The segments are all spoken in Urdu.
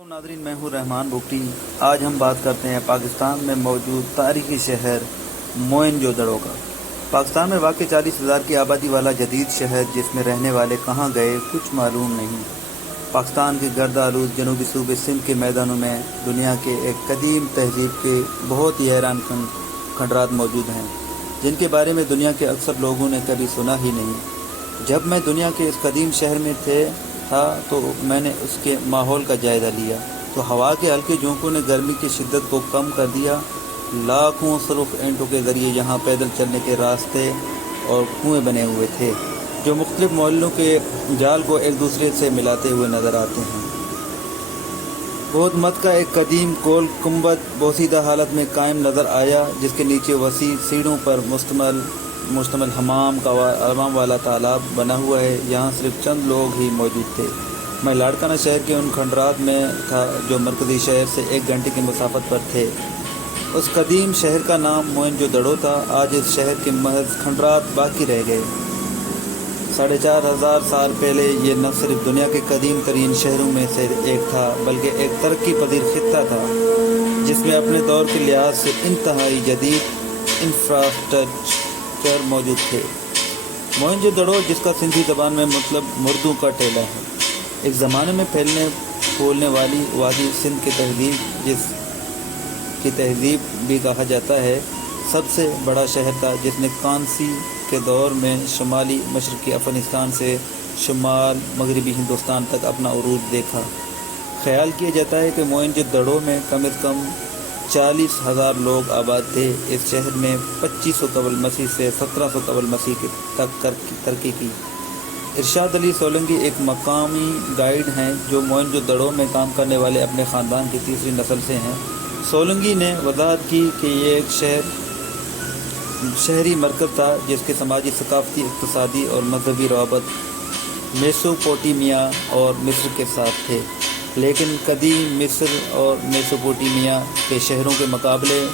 ناظرین، میں ہوں رحمان بگٹی۔ آج ہم بات کرتے ہیں پاکستان میں موجود تاریخی شہر موئن جو دڑو کا۔ پاکستان میں واقع 40,000 کی آبادی والا جدید شہر جس میں رہنے والے کہاں گئے کچھ معلوم نہیں۔ پاکستان کے گرد آلود جنوبی صوبے سندھ کے میدانوں میں دنیا کے ایک قدیم تہذیب کے بہت ہی حیران کن کھنڈرات موجود ہیں جن کے بارے میں دنیا کے اکثر لوگوں نے کبھی سنا ہی نہیں۔ جب میں دنیا کے اس قدیم شہر میں تھا تو میں نے اس کے ماحول کا جائزہ لیا تو ہوا کے ہلکے جھونکوں نے گرمی کی شدت کو کم کر دیا۔ لاکھوں سرخ اینٹوں کے ذریعے یہاں پیدل چلنے کے راستے اور کنویں بنے ہوئے تھے جو مختلف محلوں کے جال کو ایک دوسرے سے ملاتے ہوئے نظر آتے ہیں۔ بودھ مت کا ایک قدیم گول گنبد بوسیدہ حالت میں قائم نظر آیا جس کے نیچے وسیع سیڑھوں پر مشتمل حمام والا تالاب بنا ہوا ہے۔ یہاں صرف چند لوگ ہی موجود تھے۔ میں لاڑکانہ شہر کے ان کھنڈرات میں تھا جو مرکزی شہر سے 1 گھنٹے کی مسافت پر تھے۔ اس قدیم شہر کا نام موئن جو دڑو تھا۔ آج اس شہر کے محض کھنڈرات باقی رہ گئے۔ 4,500 سال پہلے یہ نہ صرف دنیا کے قدیم ترین شہروں میں سے ایک تھا بلکہ ایک ترقی پذیر خطہ تھا جس میں اپنے دور کے لحاظ سے انتہائی جدید انفراسٹرکچر موجود تھے۔ موئن جو دڑو جس کا سندھی زبان میں مطلب مردوں کا ٹیلا ہے، ایک زمانے میں پھولنے والی وادی سندھ کی تہذیب جس کی تہذیب بھی کہا جاتا ہے سب سے بڑا شہر تھا جس نے کانسی کے دور میں شمالی مشرقی افغانستان سے شمال مغربی ہندوستان تک اپنا عروج دیکھا۔ خیال کیا جاتا ہے کہ موئن جو دڑو میں کم از کم 40,000 لوگ آباد تھے۔ اس شہر میں 2500 قبل مسیح سے 1700 قبل مسیح تک ترقی کی۔ ارشاد علی سولنگی ایک مقامی گائیڈ ہیں جو موئن جو دڑو میں کام کرنے والے اپنے خاندان کی تیسری نسل سے ہیں۔ سولنگی نے وضاحت کی کہ یہ ایک شہری مرکز تھا جس کے سماجی، ثقافتی، اقتصادی اور مذہبی روابط میسوپوٹیمیا اور مصر کے ساتھ تھے، لیکن قدیم مصر اور میسوپوٹیمیا کے شہروں کے مقابلے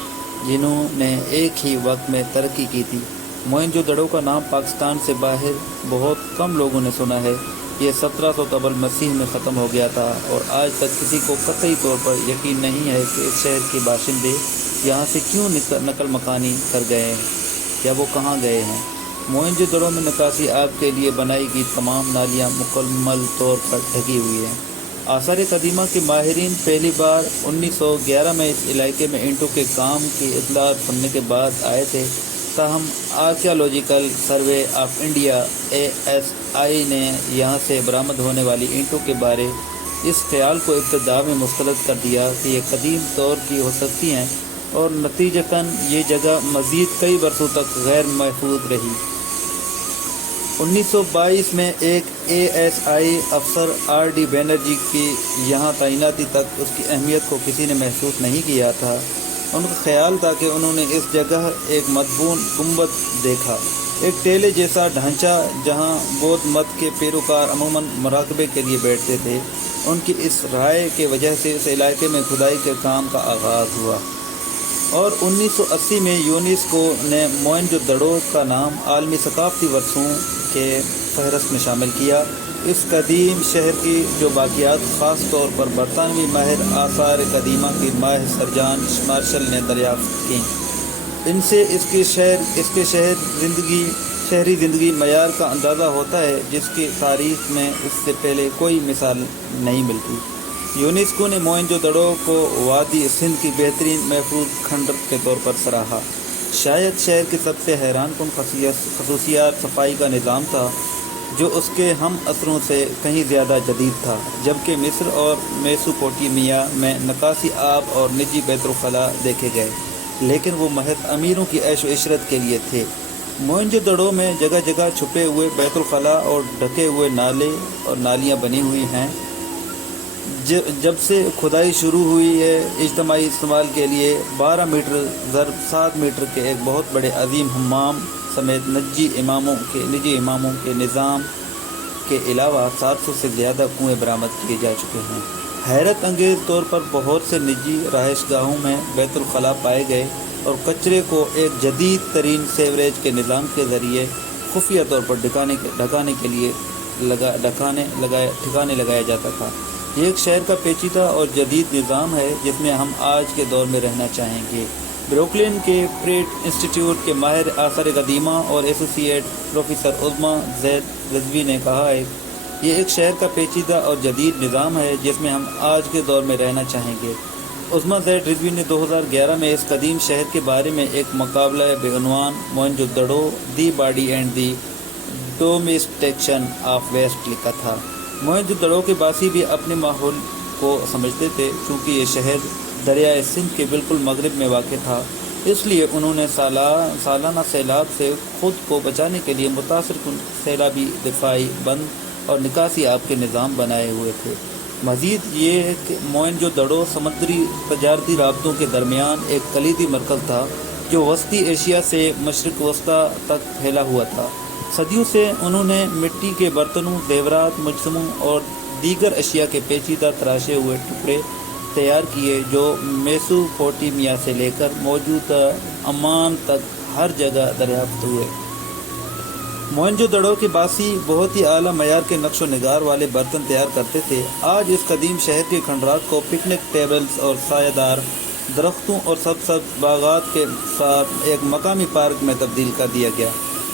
جنہوں نے ایک ہی وقت میں ترقی کی تھی۔ موئن جو دڑو کا نام پاکستان سے باہر بہت کم لوگوں نے سنا ہے۔ یہ 1700 قبل مسیح میں ختم ہو گیا تھا اور آج تک کسی کو قطعی طور پر یقین نہیں ہے کہ اس شہر کے باشندے یہاں سے کیوں نقل مکانی کر گئے ہیں یا وہ کہاں گئے ہیں۔ موئن جو دڑو میں نکاسی آب کے لیے بنائی گئی تمام نالیاں مکمل طور پر ڈھکی ہوئی ہیں۔ آثار قدیمہ کے ماہرین پہلی بار 1911 میں اس علاقے میں اینٹوں کے کام کی اطلاعات سننے کے بعد آئے تھے، تاہم archaeological survey of India ASI نے یہاں سے برآمد ہونے والی اینٹوں کے بارے اس خیال کو ابتدا میں مسترد کر دیا کہ یہ قدیم دور کی ہو سکتی ہیں اور نتیجتاً یہ جگہ مزید کئی برسوں تک غیر محفوظ رہی۔ 1922 میں ایک ASI افسر RD بینرجی کی یہاں تعیناتی تک اس کی اہمیت کو کسی نے محسوس نہیں کیا تھا۔ ان کا خیال تھا کہ انہوں نے اس جگہ ایک مدفون گنبد دیکھا، ایک ٹیلے جیسا ڈھانچہ جہاں بودھ مت کے پیروکار عموماً مراقبے کے لیے بیٹھتے تھے۔ ان کی اس رائے کی وجہ سے اس علاقے میں کھدائی کے کام کا آغاز ہوا اور 1980 میں یونیسکو نے موئن جو دڑو کا نام عالمی ثقافتی ورثوں کے فہرست میں شامل کیا۔ اس قدیم شہر کی جو باقیات خاص طور پر برطانوی ماہر آثار قدیمہ کی ماہر سر جان مارشل نے دریافت کی، ان سے اس کے شہری زندگی معیار کا اندازہ ہوتا ہے جس کی تاریخ میں اس سے پہلے کوئی مثال نہیں ملتی۔ یونیسکو نے موئن جو دڑو کو وادی سندھ کی بہترین محفوظ کھنڈر کے طور پر سراہا۔ شاید شہر کی سب سے حیران کن خصوصیات صفائی کا نظام تھا جو اس کے ہم عصروں سے کہیں زیادہ جدید تھا، جبکہ مصر اور میسوپوٹیمیا میں نکاسی آب اور نجی بیت الخلاء دیکھے گئے، لیکن وہ محض امیروں کی عیش و عشرت کے لیے تھے۔ موئن جو دڑو میں جگہ جگہ چھپے ہوئے بیت الخلاء اور ڈھکے ہوئے نالے اور نالیاں بنی ہوئی ہیں۔ جب سے کھدائی شروع ہوئی ہے، اجتماعی استعمال کے لیے 12 میٹر ضرب 7 میٹر کے ایک بہت بڑے عظیم حمام سمیت نجی اماموں کے نظام کے علاوہ 700 سے زیادہ کنویں برآمد کیے جا چکے ہیں۔ حیرت انگیز طور پر بہت سے نجی رہائش گاہوں میں بیت الخلاء پائے گئے اور کچرے کو ایک جدید ترین سیوریج کے نظام کے ذریعے خفیہ طور پر ٹھکانے لگایا جاتا تھا۔ یہ ایک شہر کا پیچیدہ اور جدید نظام ہے جس میں ہم آج کے دور میں رہنا چاہیں گے۔ بروکلن کے پریٹ انسٹیٹیوٹ کے ماہر آثار قدیمہ اور ایسوسی ایٹ پروفیسر عظمیٰ زید رضوی نے کہا ہے یہ ایک شہر کا پیچیدہ اور جدید نظام ہے جس میں ہم آج کے دور میں رہنا چاہیں گے۔ عظمیٰ زید رضوی نے 2011 میں اس قدیم شہر کے بارے میں ایک مقابلہ بے عنوان Mohenjo Daro the body and the domestication of waste لکھا تھا۔ موئن جودڑو کے باسی بھی اپنے ماحول کو سمجھتے تھے، چونکہ یہ شہر دریائے سندھ کے بالکل مغرب میں واقع تھا، اس لیے انہوں نے سالانہ سیلاب سے خود کو بچانے کے لیے متاثر کن سیلابی دفاعی بند اور نکاسی آب کے نظام بنائے ہوئے تھے۔ مزید یہ کہ موئن جودڑو سمندری تجارتی رابطوں کے درمیان ایک کلیدی مرکز تھا جو وسطی ایشیا سے مشرق وسطیٰ تک پھیلا ہوا تھا۔ صدیوں سے انہوں نے مٹی کے برتنوں، زیورات، مجسموں اور دیگر اشیاء کے پیچیدہ تراشے ہوئے ٹکڑے تیار کیے جو میسوپوٹیمیا سے لے کر موجودہ عمان تک ہر جگہ دریافت ہوئے۔ موئن جودڑو کے باسی بہت ہی اعلیٰ معیار کے نقش و نگار والے برتن تیار کرتے تھے۔ آج اس قدیم شہر کے کھنڈرات کو پکنک ٹیبلز اور سایہ دار درختوں اور سبز باغات کے ساتھ ایک مقامی پارک میں تبدیل کر دیا گیا۔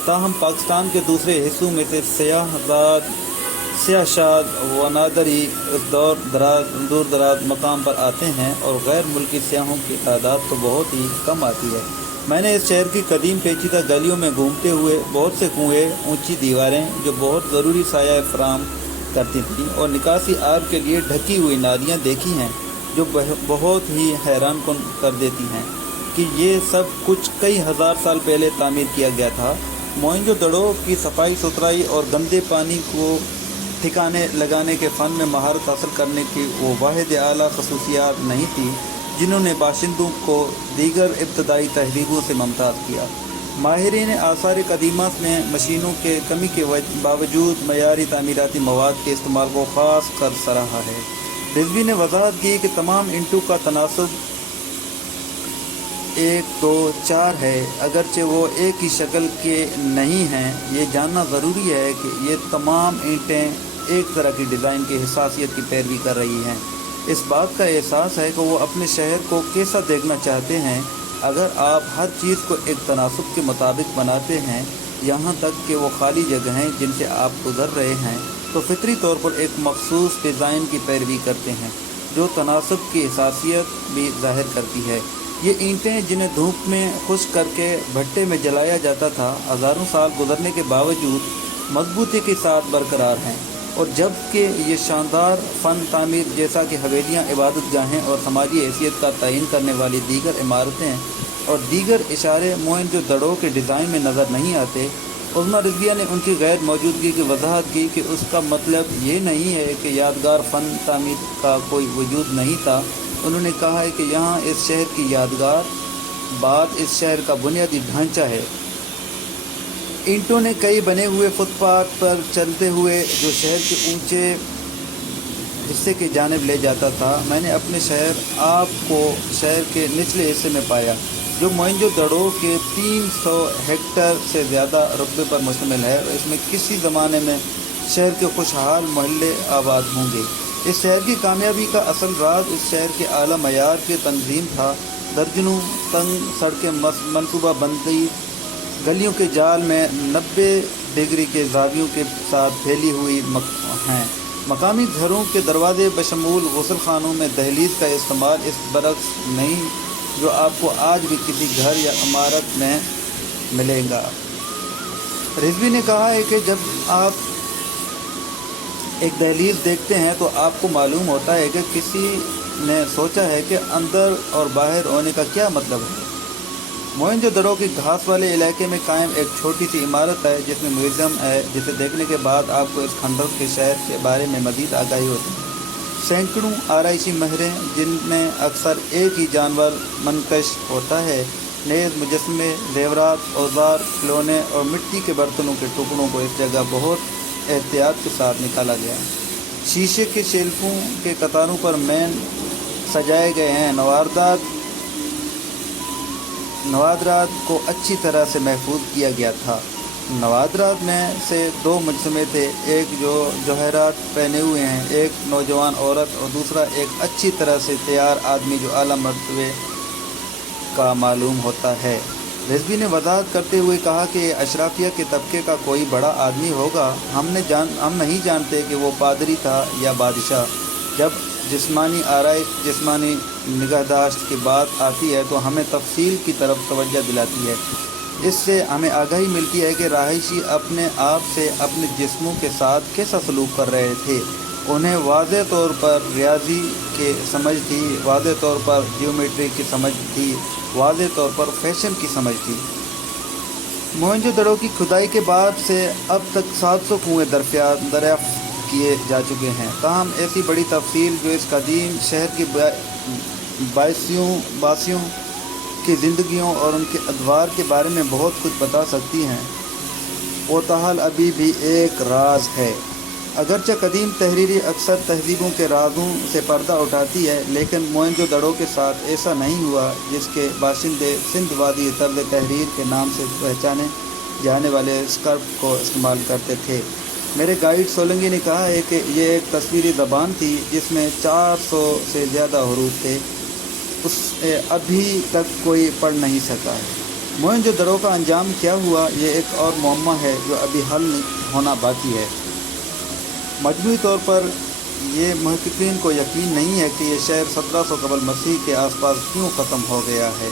تاہم پاکستان کے دوسرے حصوں میں سے سیاح شاد و نادری اس دور دراز مقام پر آتے ہیں اور غیر ملکی سیاحوں کی تعداد تو بہت ہی کم آتی ہے۔ میں نے اس شہر کی قدیم پیچیدہ گلیوں میں گھومتے ہوئے بہت سے کنویں، اونچی دیواریں جو بہت ضروری سایہ فراہم کرتی تھیں، اور نکاسی آب کے لیے ڈھکی ہوئی نالیاں دیکھی ہیں جو بہت ہی حیران کن کر دیتی ہیں کہ یہ سب کچھ کئی ہزار سال پہلے تعمیر کیا گیا تھا۔ موئن جودڑو کی صفائی ستھرائی اور گندے پانی کو ٹھکانے لگانے کے فن میں مہارت حاصل کرنے کی وہ واحد اعلیٰ خصوصیات نہیں تھی جنہوں نے باشندوں کو دیگر ابتدائی تہذیبوں سے ممتاز کیا۔ ماہرین آثار قدیمہ نے مشینوں کے کمی کے باوجود معیاری تعمیراتی مواد کے استعمال کو خاص کر سراہا ہے۔ رضوی نے وضاحت کی کہ تمام اینٹوں کا تناسب 1 2 4 ہے، اگرچہ وہ ایک ہی شکل کے نہیں ہیں۔ یہ جاننا ضروری ہے کہ یہ تمام اینٹیں ایک طرح کی ڈیزائن کی حساسیت کی پیروی کر رہی ہیں۔ اس بات کا احساس ہے کہ وہ اپنے شہر کو کیسا دیکھنا چاہتے ہیں۔ اگر آپ ہر چیز کو ایک تناسب کے مطابق بناتے ہیں، یہاں تک کہ وہ خالی جگہیں جن سے آپ گزر رہے ہیں، تو فطری طور پر ایک مخصوص ڈیزائن کی پیروی کرتے ہیں جو تناسب کی حساسیت بھی ظاہر کرتی ہے۔ یہ اینٹیں جنہیں دھوپ میں خشک کر کے بھٹے میں جلایا جاتا تھا، ہزاروں سال گزرنے کے باوجود مضبوطی کے ساتھ برقرار ہیں، اور جبکہ یہ شاندار فن تعمیر جیسا کہ حویلیاں، عبادت گاہیں اور سماجی حیثیت کا تعین کرنے والی دیگر عمارتیں اور دیگر اشارے موئن جودڑو کے ڈیزائن میں نظر نہیں آتے، عظمیٰ رضویہ نے ان کی غیر موجودگی کی وضاحت کی کہ اس کا مطلب یہ نہیں ہے کہ یادگار فن تعمیر کا کوئی وجود نہیں تھا۔ انہوں نے کہا ہے کہ یہاں اس شہر کی یادگار بات اس شہر کا بنیادی ڈھانچہ ہے۔ اینٹوں نے کئی بنے ہوئے فٹ پاتھ پر چلتے ہوئے جو شہر کے اونچے حصے کی جانب لے جاتا تھا، میں نے اپنے آپ کو شہر کے نچلے حصے میں پایا جو موئن جودڑو کے 300 ہیکٹر سے زیادہ رقبے پر مشتمل ہے، اور اس میں کسی زمانے میں شہر کے خوشحال محلے آباد ہوں گے۔ اس شہر کی کامیابی کا اصل راز اس شہر کے اعلیٰ معیار کی تنظیم تھا۔ درجنوں تنگ سڑکیں منصوبہ بندی گلیوں کے جال میں 90 ڈگری کے زاویوں کے ساتھ پھیلی ہوئی ہیں۔ مقامی گھروں کے دروازے بشمول غسل خانوں میں دہلیز کا استعمال اس برعکس نہیں جو آپ کو آج بھی کسی گھر یا عمارت میں ملے گا۔ رضوی نے کہا ہے کہ جب آپ ایک دہلیز دیکھتے ہیں تو آپ کو معلوم ہوتا ہے کہ کسی نے سوچا ہے کہ اندر اور باہر ہونے کا کیا مطلب ہے۔ موئن جودڑو کے گھاس والے علاقے میں قائم ایک چھوٹی سی عمارت ہے جس میں میوزیم ہے، جسے دیکھنے کے بعد آپ کو اس کھنڈر کے شہر کے بارے میں مزید آگاہی ہوتی ہے۔ سینکڑوں آرائشی مہریں جن میں اکثر ایک ہی جانور منقش ہوتا ہے، نیز مجسمے، زیورات، اوزار، کھلونے اور مٹی کے برتنوں کے ٹکڑوں کو اس جگہ بہت احتیاط کے ساتھ نکالا گیا۔ شیشے کے شیلفوں کے قطاروں پر مین سجائے گئے ہیں۔ نوادرات کو اچھی طرح سے محفوظ کیا گیا تھا۔ نوادرات میں سے 2 مجسمے تھے، ایک جو جوہرات پہنے ہوئے ہیں، ایک نوجوان عورت اور دوسرا ایک اچھی طرح سے تیار آدمی جو اعلیٰ مرتبے کا معلوم ہوتا ہے۔ رضوی نے وضاحت کرتے ہوئے کہا کہ اشرافیہ کے طبقے کا کوئی بڑا آدمی ہوگا، ہم نہیں جانتے کہ وہ پادری تھا یا بادشاہ۔ جب جسمانی آرائش، جسمانی نگہداشت کی بات آتی ہے تو ہمیں تفصیل کی طرف توجہ دلاتی ہے۔ اس سے ہمیں آگاہی ملتی ہے کہ رہائشی اپنے آپ سے اپنے جسموں کے ساتھ کیسا سلوک کر رہے تھے۔ انہیں واضح طور پر ریاضی کی سمجھ تھی، واضح طور پر جیومیٹری کی سمجھ تھی، واضح طور پر فیشن کی سمجھ تھی۔ موہنجو دڑو کی کھدائی کے بعد سے اب تک 700 کنویں دریافت کیے جا چکے ہیں، تاہم ایسی بڑی تفصیل جو اس قدیم شہر کی باسیوں کی زندگیوں اور ان کے ادوار کے بارے میں بہت کچھ بتا سکتی ہیں، وہ تاحال ابھی بھی ایک راز ہے۔ اگرچہ قدیم تحریری اکثر تہذیبوں کے رازوں سے پردہ اٹھاتی ہے، لیکن موہنجو دڑو کے ساتھ ایسا نہیں ہوا، جس کے باشندے سندھ وادی طرز تحریر کے نام سے پہچانے جانے والے اسکرپٹ کو استعمال کرتے تھے۔ میرے گائیڈ سولنگی نے کہا ہے کہ یہ ایک تصویری زبان تھی جس میں 400 سے زیادہ حروف تھے، اسے ابھی تک کوئی پڑھ نہیں سکا ہے۔ موہنجو دڑو کا انجام کیا ہوا، یہ ایک اور معمہ ہے جو ابھی حل ہونا باقی ہے۔ مجموعی طور پر یہ محققین کو یقین نہیں ہے کہ یہ شہر 1700 قبل مسیح کے آس پاس کیوں ختم ہو گیا ہے۔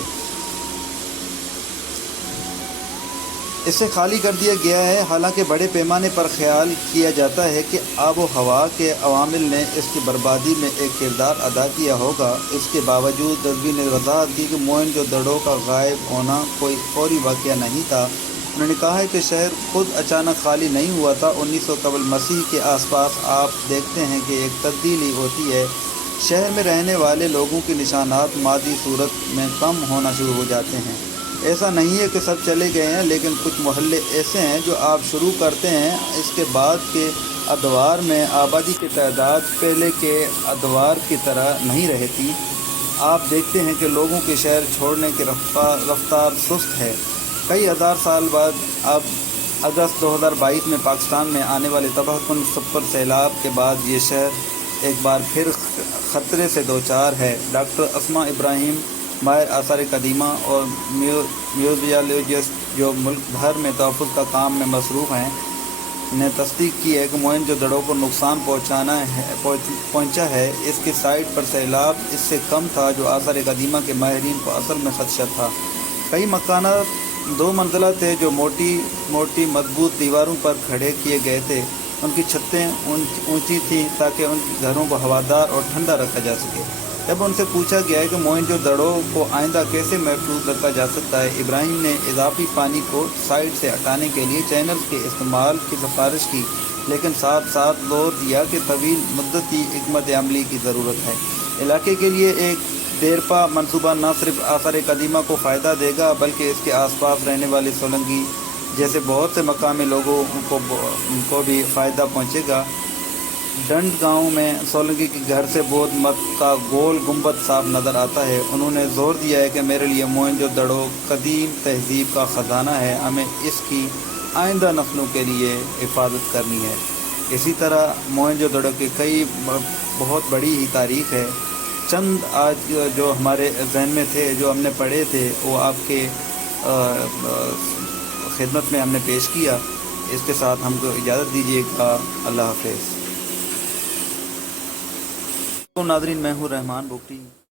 اسے خالی کر دیا گیا ہے، حالانکہ بڑے پیمانے پر خیال کیا جاتا ہے کہ آب و ہوا کے عوامل نے اس کی بربادی میں ایک کردار ادا کیا ہوگا۔ اس کے باوجود رضوی نے وضاحت کی کہ موہنجو دڑو کا غائب ہونا کوئی فوری واقعہ نہیں تھا۔ انہوں نے کہا ہے کہ شہر خود اچانک خالی نہیں ہوا تھا۔ 1900 قبل مسیح کے آس پاس آپ دیکھتے ہیں کہ ایک تبدیلی ہوتی ہے، شہر میں رہنے والے لوگوں کے نشانات مادی صورت میں کم ہونا شروع ہو جاتے ہیں۔ ایسا نہیں ہے کہ سب چلے گئے ہیں، لیکن کچھ محلے ایسے ہیں جو آپ شروع کرتے ہیں، اس کے بعد کے ادوار میں آبادی کی تعداد پہلے کے ادوار کی طرح نہیں رہتی۔ آپ دیکھتے ہیں کہ لوگوں کے شہر چھوڑنے کی رفتار سست ہے۔ کئی ہزار سال بعد اب اگست 2022 میں پاکستان میں آنے والے تباہ کن سپر سیلاب کے بعد یہ شہر ایک بار پھر خطرے سے دوچار ہے۔ ڈاکٹر اسماء ابراہیم، ماہر آثار قدیمہ اور میوزیالوجسٹ جو ملک بھر میں تحفظ کا کام میں مصروف ہیں، نے تصدیق کی ہے کہ موہنجو دڑو کو نقصان پہنچا ہے۔ اس کی سائٹ پر سیلاب اس سے کم تھا جو آثار قدیمہ کے ماہرین کو اصل میں خدشہ تھا۔ کئی مکانات 2 منزلہ تھے جو موٹی مضبوط دیواروں پر کھڑے کیے گئے تھے۔ ان کی چھتیں اونچی تھیں تاکہ ان کے گھروں کو ہوادار اور ٹھنڈا رکھا جا سکے۔ جب ان سے پوچھا گیا کہ موہنجو دڑو کو آئندہ کیسے محفوظ رکھا جا سکتا ہے، ابراہیم نے اضافی پانی کو سائٹ سے ہٹانے کے لیے چینلز کے استعمال کی سفارش کی، لیکن ساتھ ساتھ زور دیا کہ طویل مدتی حکمت عملی کی ضرورت ہے۔ علاقے کے لیے ایک دیرپا منصوبہ نہ صرف آثار قدیمہ کو فائدہ دے گا بلکہ اس کے آس پاس رہنے والے سولنگی جیسے بہت سے مقامی لوگوں کو بھی فائدہ پہنچے گا۔ ڈنڈ گاؤں میں سولنگی کے گھر سے بودھ مت کا گول گنبد صاف نظر آتا ہے۔ انہوں نے زور دیا ہے کہ میرے لیے موہنجو دڑو قدیم تہذیب کا خزانہ ہے، ہمیں اس کی آئندہ نسلوں کے لیے حفاظت کرنی ہے۔ اسی طرح موہنجو دڑو کی کئی بہت بڑی ہی تاریخ ہے۔ چند آج جو ہمارے ذہن میں تھے، جو ہم نے پڑھے تھے، وہ آپ کے خدمت میں ہم نے پیش کیا۔ اس کے ساتھ ہم کو اجازت دیجیے گا۔ اللہ حافظ۔ ناظرین، میں ہوں رحمان بگٹی۔